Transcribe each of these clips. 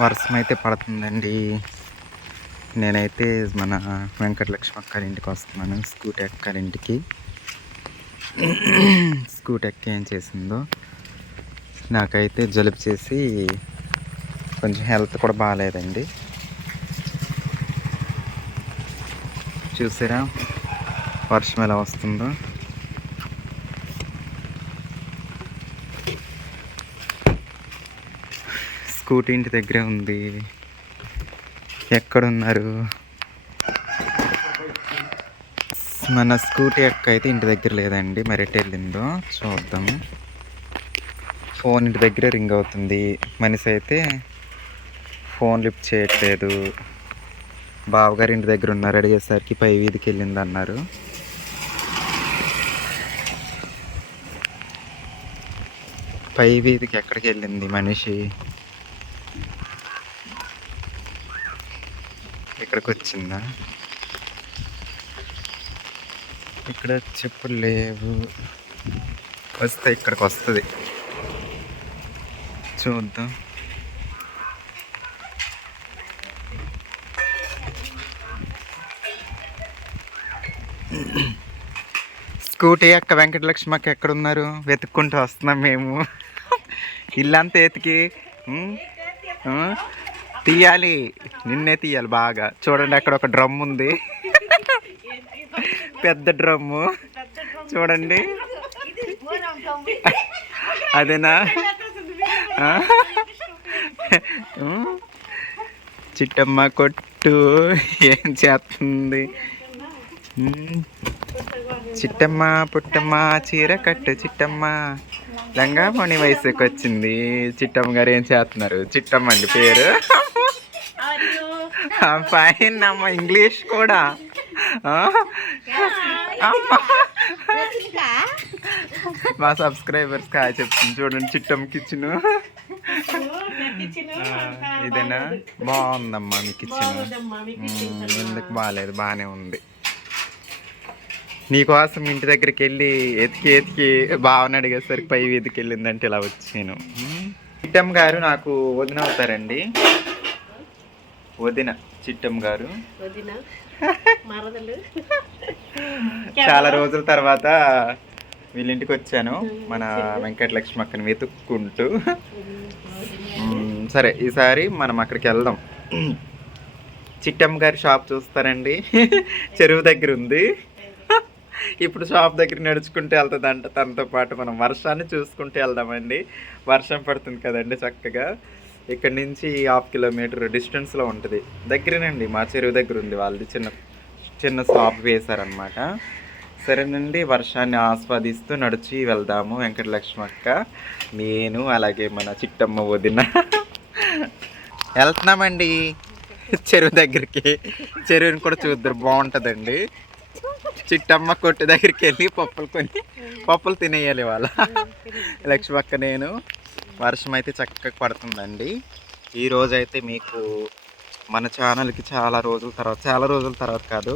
వర్షం అయితే పడుతుందండి. నేనైతే మన వెంకటలక్ష్మి అక్క ఇంటికి వస్తున్నాను. స్కూటీ అక్క ఇంటికి. స్కూటీ అక్క ఏం చేసిందో, నాకైతే జలుబు చేసి కొంచెం హెల్త్ కూడా బాగాలేదండి. చూసారా వర్షం ఎలా వస్తుందో. స్కూటీ ఇంటి దగ్గరే ఉంది. ఎక్కడున్నారు? మన స్కూటీ అక్క అయితే ఇంటి దగ్గర లేదండి. మరి ఎటు వెళ్ళిందో చూద్దాము. ఫోన్ ఇంటి దగ్గరే రింగ్ అవుతుంది. మనిషి అయితే ఫోన్ లిఫ్ట్ చేయట్లేదు. బావగారు ఇంటి దగ్గర ఉన్నారు. అడిగేసరికి పై వీధికి వెళ్ళింది అన్నారు. పై వీధికి ఎక్కడికి వెళ్ళింది మనిషి? ఇక్కడికి వచ్చిందా? ఇక్కడ చెప్పులు లేవు. వస్తే ఇక్కడికి వస్తుంది. చూద్దాం. స్కూటీ అక్క వెంకటలక్ష్మి అక్క ఎక్కడున్నారు? వెతుక్కుంటూ వస్తున్నాం మేము. ఇల్లంతా ఎతికి తీయాలి. నిన్నే తీయాలి బాగా. చూడండి అక్కడ ఒక డ్రమ్ ఉంది. పెద్ద డ్రమ్ము చూడండి. అదేనా? చిట్టమ్మ కొట్టు ఏం చేస్తుంది? చిట్టమ్మ పుట్టమ్మ చీర కట్టు చిట్టమ్మ. లంగా మొని వయసుకి వచ్చింది. చిట్టమ్మ గారు ఏం చేస్తున్నారు? చిట్టమ్మ అండి పేరు. ఫైన్ అమ్మ. ఇంగ్లీష్ కూడా. మా సబ్స్క్రైబర్స్ హాయ్ చెప్తుంది. చూడండి చిట్టమ్మ కిచెన్. ఇదేనా? బాగుందమ్మా మీ కిచెన్. ఎందుకు బాగాలేదు? బాగానే ఉంది. నీకోసం ఇంటి దగ్గరికి వెళ్ళి ఎతికి బావని అడిగేసరికి పై వీధికి వెళ్ళిందంటే ఇలా వచ్చాను. చిట్టమ్మ గారు నాకు వదిన అవుతారండి. వదిన చిట్టమ్మ గారు. చాలా రోజుల తర్వాత వీళ్ళింటికి వచ్చాను. మన వెంకటలక్ష్మి అక్కని వెతుక్కుంటూ. సరే ఈసారి మనం అక్కడికి వెళ్దాం. చిట్టమ్మ గారి షాప్ చూస్తారండి. చెరువు దగ్గర ఉంది. ఇప్పుడు షాప్ దగ్గర నడుచుకుంటూ వెళ్తుందంట. తనతో పాటు మనం వర్షాన్ని చూసుకుంటూ వెళ్దామండి. వర్షం పడుతుంది కదండి చక్కగా. ఇక్కడ నుంచి 1/2 కిలోమీటర్ డిస్టెన్స్లో ఉంటుంది. దగ్గరేనండి. మా చెరువు దగ్గర ఉంది. వాళ్ళది చిన్న షాప్ వేశారనమాట. సరేనండి, వర్షాన్ని ఆస్వాదిస్తూ నడిచి వెళ్దాము. వెంకటలక్ష్మి అక్క, నేను, అలాగే మన చిట్టమ్మ వదిన వెళ్తున్నామండి చెరువు దగ్గరికి. చెరువుని కూడా చూద్దరు, బాగుంటుందండి. చిట్టమ్మ కొట్టు దగ్గరికి వెళ్ళి పప్పులు తినేయాలి వాళ్ళ. లక్ష్మి అక్క నేను. వర్షం అయితే చక్కగా పడుతుందండి. ఈరోజు అయితే మీకు మన ఛానల్కి చాలా రోజుల తర్వాత కాదు,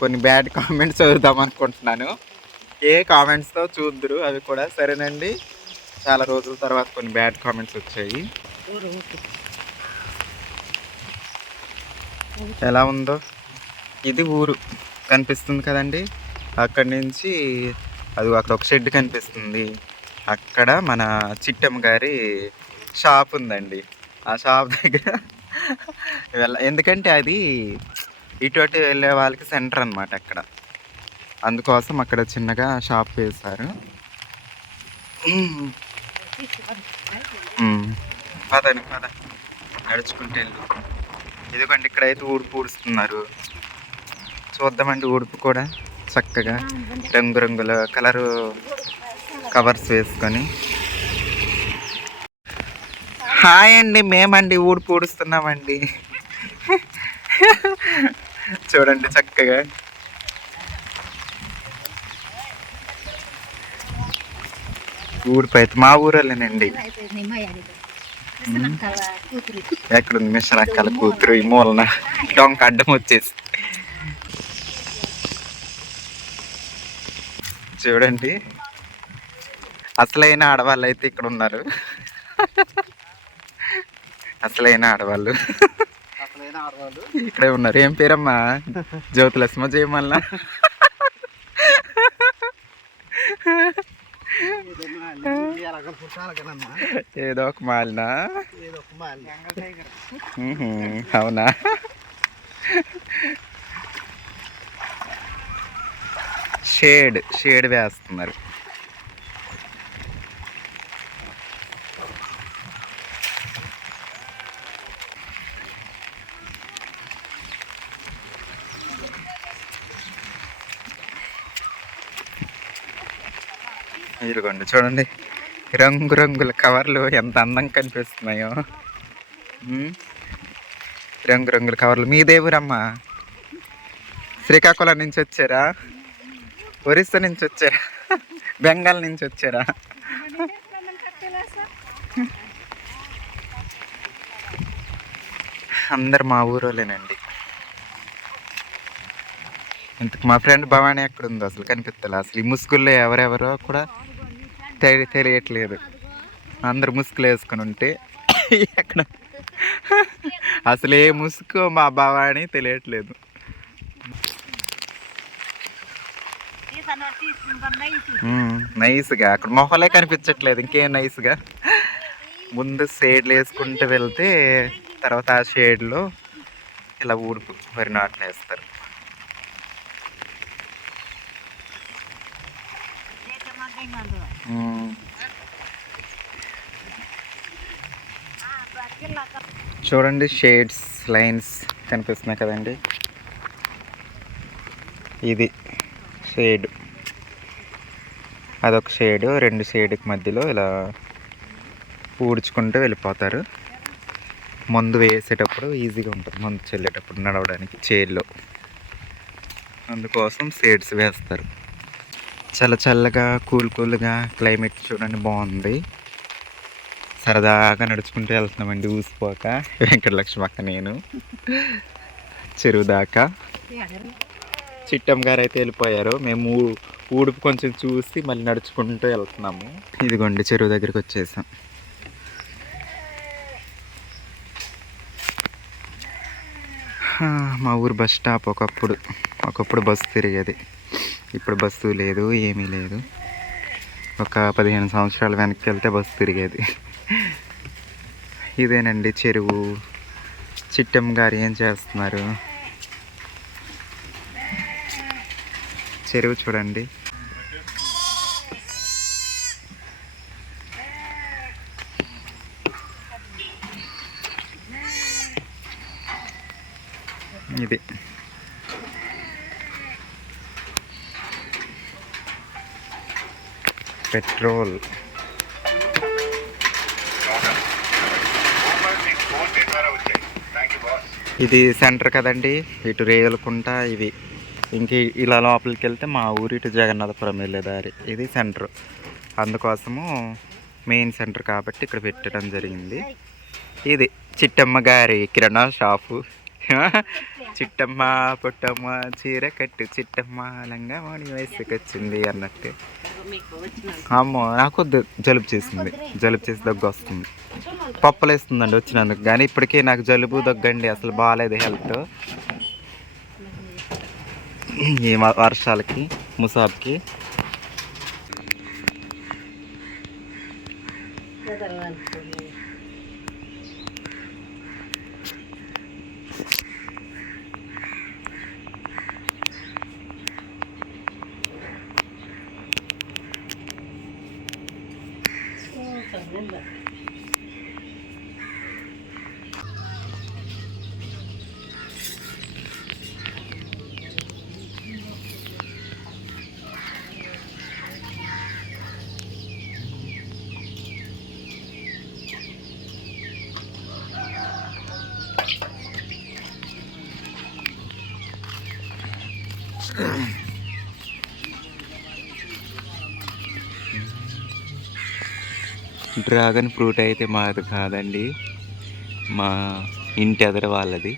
కొన్ని బ్యాడ్ కామెంట్స్ చదువుదాం అనుకుంటున్నాను. ఏ కామెంట్స్తో చూద్దరు అవి కూడా. సరేనండి, చాలా రోజుల తర్వాత కొన్ని బ్యాడ్ కామెంట్స్ వచ్చాయి. ఎలా ఉందో ఇది ఊరు కనిపిస్తుంది కదండి. అక్కడి నుంచి అది అక్కడ ఒక షెడ్ కనిపిస్తుంది. అక్కడ మన చిట్టమ్మ గారి షాప్ ఉందండి. ఆ షాప్ దగ్గర ఎందుకంటే అది ఇటు వెళ్ళే వాళ్ళకి సెంటర్ అనమాట అక్కడ. అందుకోసం అక్కడ చిన్నగా షాప్ వేశారు. పద నడుచుకుంటూ వెళ్ళు. ఎందుకంటే ఇక్కడైతే ఊడుపు ఊడుస్తున్నారు. చూద్దామండి. ఊడుపు కూడా చక్కగా రంగురంగుల కలరు కవర్స్ వేసుకొని. హాయ్ అండి, మేమండి ఊడుపు ఊడుస్తున్నామండి. చూడండి చక్కగా. ఊడిపు అయితే మా ఊరలేనండి. ఎక్కడుంది మిషన్ అక్కల కూతురు? ఈ మూలన డొంక అడ్డం వచ్చేసి. చూడండి, అసలైన ఆడవాళ్ళు అయితే ఇక్కడ ఉన్నారు. అసలైన ఆడవాళ్ళు ఇక్కడే ఉన్నారు. ఏం పేరమ్మా? జ్యోతిలక్ష్మ జయమల్ల. ఏదో ఒక మాలినా? అవునా? షేడ్ వేస్తున్నారు. ఇదిగోండి చూడండి, రంగురంగుల కవర్లు ఎంత అందంగా కనిపిస్తున్నాయో. రంగురంగుల కవర్లు. మీ దేవురమ్మా? శ్రీకాకుళం నుంచి వచ్చారా? ఒరిస్సా నుంచి వచ్చారా? బెంగాల్ నుంచి వచ్చారా? అందరు మా ఊరోళ్ళేనండి. ఇంతకు మా ఫ్రెండ్ భవానీ ఎక్కడ ఉందో అసలు కనిపిస్తలే. అసలు ఈ ముసుగుల్లో ఎవరెవరో కూడా తెలియట్లేదు. అందరు ముసుగులు వేసుకుని ఉంటే ఎక్కడ అసలు ఏ ముసుగు మా భవానీ తెలియట్లేదు. నైస్గా అక్కడ మొహలే కనిపించట్లేదు, ఇంకేం నైస్గా. ముందు షేడ్లు వేసుకుంటూ వెళ్తే తర్వాత ఆ షేడ్లో ఇలా ఊడుపు వరి నాట్లు వేస్తారు. చూడండి షేడ్స్, లైన్స్ కనిపిస్తున్నాయి కదండి. ఇది షేడ్, అదొక షేడ్. రెండు షేడ్కి మధ్యలో ఇలా ఊడ్చుకుంటూ వెళ్ళిపోతారు. మందు వేసేటప్పుడు ఈజీగా ఉంటుంది, మందు చల్లేటప్పుడు నడవడానికి చేల్లో. అందుకోసం షేడ్స్ వేస్తారు. చాలా చల్లగా కూల్గా క్లైమేట్ చూడండి, బాగుంది. సరదాగా నడుచుకుంటూ వెళ్తున్నామండి ఊసిపోక. వెంకటలక్ష్మి అక్క నేను చెరువు దాకా. చిట్టమ్మ గారు అయితే వెళ్ళిపోయారు. మేము ఊడుపు కొంచెం చూసి మళ్ళీ నడుచుకుంటూ వెళ్తున్నాము. ఇదిగోండి చెరువు దగ్గరికి వచ్చేసాం. మా ఊరు బస్ స్టాప్. ఒకప్పుడు బస్సు తిరిగేది, ఇప్పుడు బస్సు లేదు, ఏమీ లేదు. ఒక 15 సంవత్సరాల వెనక్కి వెళ్తే బస్సు తిరిగేది. ఇదేనండి చెరువు. చిట్టమ్మ గారు ఏం చేస్తున్నారు? చెరువు చూడండి. ఇది పెట్రోల్. ఇది సెంటర్ కదండి, ఇటు రేగులకుంట ఇవి. ఇంక ఇలా లోపలికి వెళ్తే మా ఊరు ఇటు జగన్నాథపురం వెళ్ళే దారి. ఇది సెంటర్, అందుకోసము మెయిన్ సెంటర్ కాబట్టి ఇక్కడ పెట్టడం జరిగింది. ఇది చిట్టమ్మ గారి కిరాణా షాపు. చిట్టమ్మ పుట్టమ్మ చీర కట్టు, చిట్టమ్మ లంగా వాణి వయసుకొచ్చింది అన్నట్టు. అమ్మో నాకు జలుబు చేసి దగ్గు వస్తుంది. పప్పులు వేస్తుందండి వచ్చినందుకు. కానీ ఇప్పటికే నాకు జలుబు దగ్గండి, అసలు బాగాలేదు హెల్త్. ఈ వర్షాలకి ముసాబ్కి. డ్రాగన్ ఫ్రూట్ అయితే మాది కాదండి, మా ఇంటి ఎదర వాళ్ళది.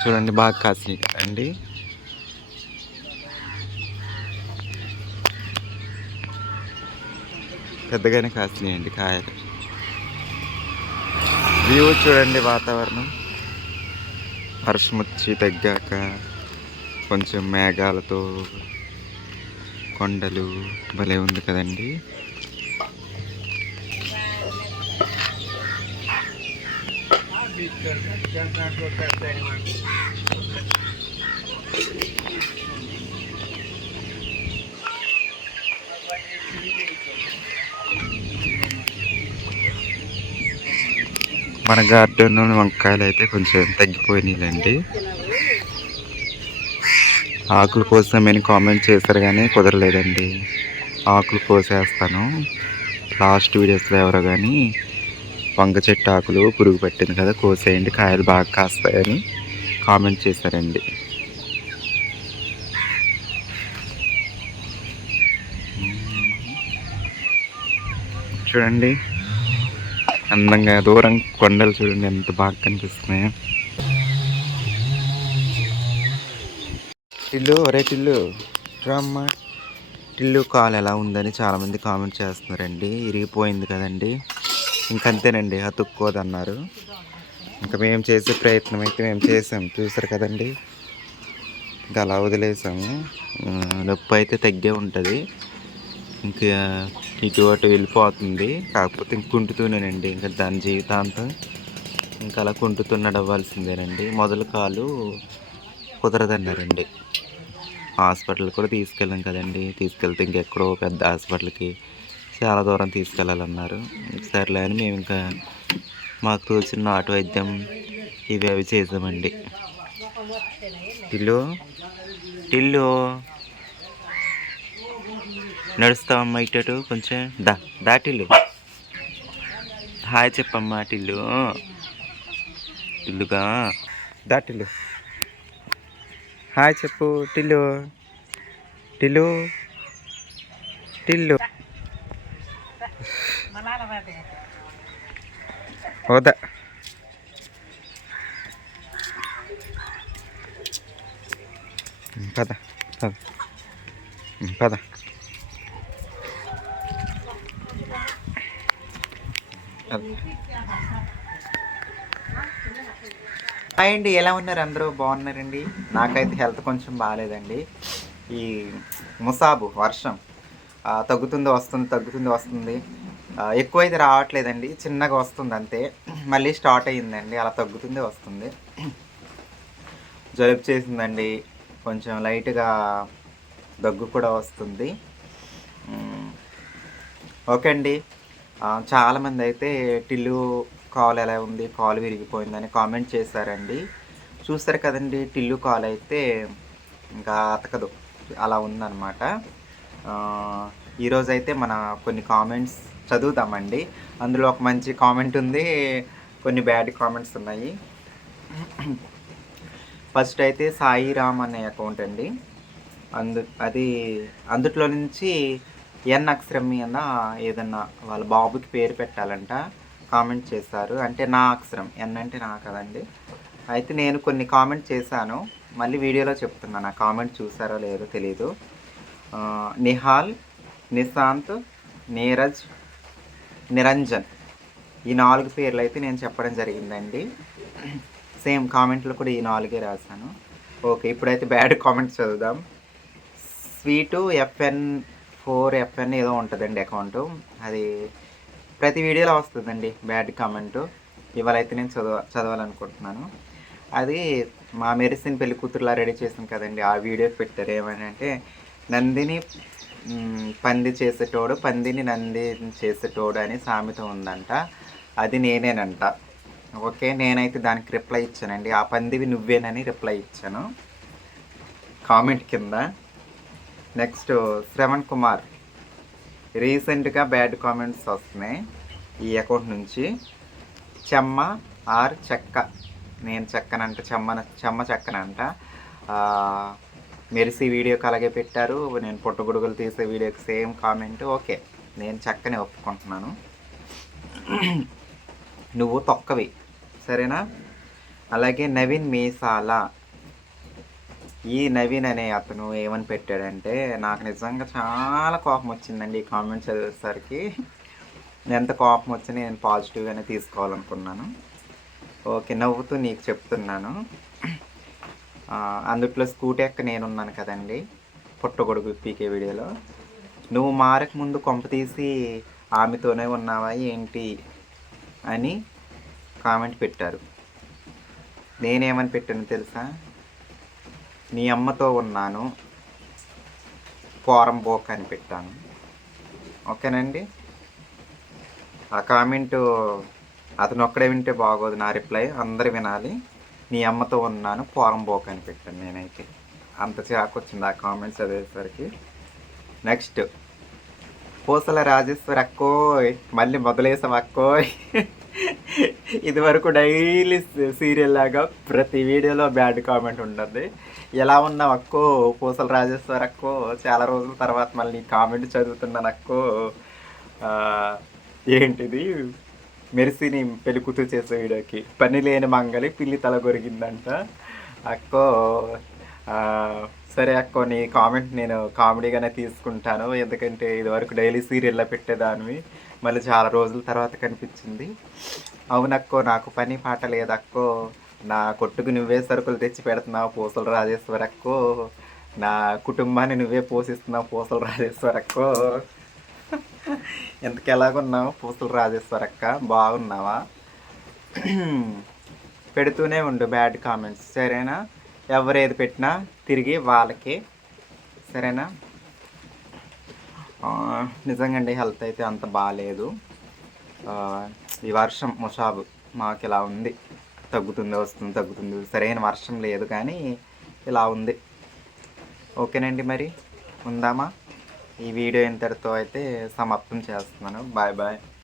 చూడండి బాగా కాసినాయి కదండి. పెద్దగానే కాసినాయండి కాయలు. వ్యూ చూడండి, వాతావరణం వర్షం వచ్చి తగ్గాక కొంచెం మేఘాలతో కొండలు భలే ఉంది కదండి. మన గార్డెన్ వంకాయలు అయితే కొంచెం తగ్గిపోయినాయిలేండి. ఆకులు కోసామని కామెంట్ చేశారు కానీ కుదరలేదండి. ఆకులు కోసేస్తాను లాస్ట్ వీడియోస్లో ఎవరో కానీ వంగ చెట్టు ఆకులు పురుగు పట్టింది కదా, కోసేయండి కాయలు బాగా కాస్తాయని కామెంట్ చేశారండి. చూడండి అందంగా దూరం కొండలు చూడండి ఎంత బాగా కనిపిస్తున్నాయో. టిల్లు, ఒరే టిల్లు రామ్మ, టిల్లు కాలు ఎలా ఉందని చాలామంది కామెంట్ చేస్తున్నారండి. ఇరిగిపోయింది కదండి, ఇంకంతేనండి, అతుక్కోదన్నారు. ఇంకా మేము చేసే ప్రయత్నం అయితే మేము చేసాం, చూసారు కదండి. ఇంకా అలా వదిలేసాము. నొప్పి అయితే తగ్గే ఉంటుంది, ఇంకా ఇటు అటు వెళ్ళిపోతుంది. కాకపోతే ఇంక కుంటుతూనేనండి, ఇంకా దాని జీవితాంతం ఇంకా అలా కుంటుతున్నడవ్వాల్సిందేనండి. మొదలు కాలు కుదరదన్నారండి. హాస్పిటల్ కూడా తీసుకెళ్ళాం కదండి, తీసుకెళ్తే ఇంకెక్కడో పెద్ద హాస్పిటల్కి చాలా దూరం తీసుకెళ్ళాలన్నారు. సర్లే అని మేము ఇంకా మాకు తోచిన నాటు వైద్యం ఇవి అవి చేసామండి. టిల్లు, టిల్లు నడుస్తావమ్మా ఇటు కొంచెం, దా టిల్లు, హాయ్ చెప్పమ్మా టిల్లు, టిల్లుగా దా టిల్లు, హాయ్ చెప్పు టిల్లు, టిల్లు, టిల్లు వద్దా. పద పద పద. హాయ్ అండి, ఎలా ఉన్నారు అందరూ? బాగున్నారండి? నాకైతే హెల్త్ కొంచెం బాగాలేదండి. ఈ ముసాబు వర్షం తగ్గుతుంది వస్తుంది, తగ్గుతుంది వస్తుంది, ఎక్కువైతే రావట్లేదండి, చిన్నగా వస్తుంది అంతే. మళ్ళీ స్టార్ట్ అయ్యిందండి, అలా తగ్గుతుంది వస్తుంది. జలుబు చేసిందండి, కొంచెం లైట్గా దగ్గు కూడా వస్తుంది. ఓకే అండి. చాలామంది అయితే టిల్లు కాలు ఎలా ఉంది, కాలు విరిగిపోయిందని కామెంట్ చేశారండి. చూస్తారు కదండి, టిల్లు కాలు అయితే ఇంకా అతకదు, అలా ఉందన్నమాట. ఈరోజైతే మన కొన్ని కామెంట్స్ చదువుతామండి. అందులో ఒక మంచి కామెంట్ ఉంది, కొన్ని బ్యాడ్ కామెంట్స్ ఉన్నాయి. ఫస్ట్ అయితే సాయిరామ్ అనే అకౌంట్ అండి. అందుట్లో నుంచి ఎన్ అక్షరం మీద ఏదన్నా వాళ్ళ బాబుకి పేరు పెట్టాలంట కామెంట్ చేశారు. అంటే నా అక్షరం, ఎన్ అంటే నా కదండి. అయితే నేను కొన్ని కామెంట్ చేశాను, మళ్ళీ వీడియోలో చెప్తున్నాను. ఆ కామెంట్ చూసారో లేదో తెలీదు. నిహాల్, నిశాంత్, నీరజ్, నిరంజన్, ఈ 4 పేర్లు అయితే నేను చెప్పడం జరిగిందండి. సేమ్ కామెంట్లు కూడా ఈ 4 రాశాను. ఓకే, ఇప్పుడైతే బ్యాడ్ కామెంట్స్ చదువుదాం. స్వీటు FN4FN ఏదో ఉంటుందండి అకౌంటు, అది ప్రతి వీడియోలో వస్తుందండి బ్యాడ్ కామెంటు. ఇవాళ అయితే నేను చదవాలనుకుంటున్నాను. అది మా మెరిసిన్ పెళ్లి కూతురులా రెడీ చేసాను కదండి, ఆ వీడియో పెట్టారు. ఏమని అంటే, నందిని పంది చేసేటోడు, పందిని నంది చేసేటోడు అని సామెత ఉందంట, అది నేనేనంట. ఓకే, నేనైతే దానికి రిప్లై ఇచ్చానండి, ఆ పందివి నువ్వేనని రిప్లై ఇచ్చాను కామెంట్ కింద. నెక్స్ట్ శ్రవణ్ కుమార్, రీసెంట్గా బ్యాడ్ కామెంట్స్ వస్తున్నాయి ఈ అకౌంట్ నుంచి. చెమ్మ ఆర్ చెక్క, నేను చెక్కనంట, చెమ్మ చెక్కనంట. మెరిసి వీడియోకి అలాగే పెట్టారు, నేను పుట్టగొడుగులు తీసే వీడియోకి సేమ్ కామెంట్. ఓకే, నేను చెక్కని ఒప్పుకుంటున్నాను, నువ్వు తొక్కవి, సరేనా? అలాగే నవీన్ మీసాల, ఈ నవీన్ అనే అతను ఏమని పెట్టాడంటే, నాకు నిజంగా చాలా కోపం వచ్చిందండి ఈ కామెంట్ చదివేసరికి. ఎంత కోపం వచ్చినా నేను పాజిటివ్గానే తీసుకోవాలనుకున్నాను. ఓకే, నవ్వుతూ నీకు చెప్తున్నాను. అందుట్లో స్కూటీ ఎక్క నేనున్నాను కదండి పుట్టగొడుగు పీకే వీడియోలో. నువ్వు మారక ముందు కొంప తీసి ఆమెతోనే ఉన్నావా ఏంటి అని కామెంట్ పెట్టారు. నేనేమని పెట్టాను తెలుసా? నీ అమ్మతో ఉన్నాను పోరం బోక్ అని పెట్టాను. ఓకేనండి. ఆ కామెంటు అతను ఒక్కడే వింటే బాగోదు, నా రిప్లై అందరు వినాలి. నీ అమ్మతో ఉన్నాను పోరం బోక్ అని పెట్టాను నేనైతే. అంత చిరాకు వచ్చింది ఆ కామెంట్స్ చదివేసరికి. నెక్స్ట్, పూసల రాజేశ్వరి అక్కోయ్ మళ్ళీ మొదలేసాం అక్కోయ్. ఇది వరకు డైలీ సీరియల్ లాగా ప్రతి వీడియోలో బ్యాడ్ కామెంట్ ఉంటుంది. ఎలా ఉన్నావు అక్కో పూసల రాజేశ్వరి అక్కో, చాలా రోజుల తర్వాత మళ్ళీ కామెంట్ చదువుతున్నాను అక్కో. ఏంటిది, మెర్సీని పెళ్లి కూతురు చేసే వీడియోకి పని లేని మంగలి పిల్లి తల కొరిగిందంట అక్కో. సరే అక్కో, నీ కామెంట్ నేను కామెడీగానే తీసుకుంటాను, ఎందుకంటే ఇదివరకు డైలీ సీరియల్లో పెట్టేదానివి, మళ్ళీ చాలా రోజుల తర్వాత కనిపించింది. అవునక్కో, నాకు పని పాట లేదక్కో, నా కొట్టుకు నువ్వే సరుకులు తెచ్చి పెడుతున్నావు పూసల రాజేశ్వరి అక్కో, నా కుటుంబాన్ని నువ్వే పోషిస్తున్నావు పూసల రాజేశ్వరి అక్కో. ఎంతకు ఎలాగున్నావు పూసల రాజేశ్వరి అక్క, బాగున్నావా? పెడుతూనే ఉండు బ్యాడ్ కామెంట్స్, సరేనా? ఎవరేది పెట్టినా తిరిగి వాళ్ళకి, సరేనా? నిజంగా అండి హెల్త్ అయితే అంత బాగాలేదు. ఈ వర్షం ముషాబు మాకు ఇలా ఉంది, తగ్గుతుంది వస్తుంది తగ్గుతుంది, సరైన వర్షం లేదు కానీ ఇలా ఉంది. ఓకేనండి, మరి ఉందామా? ఈ వీడియో ఇంతటితో అయితే సమాప్తం చేస్తున్నాను. Bye bye.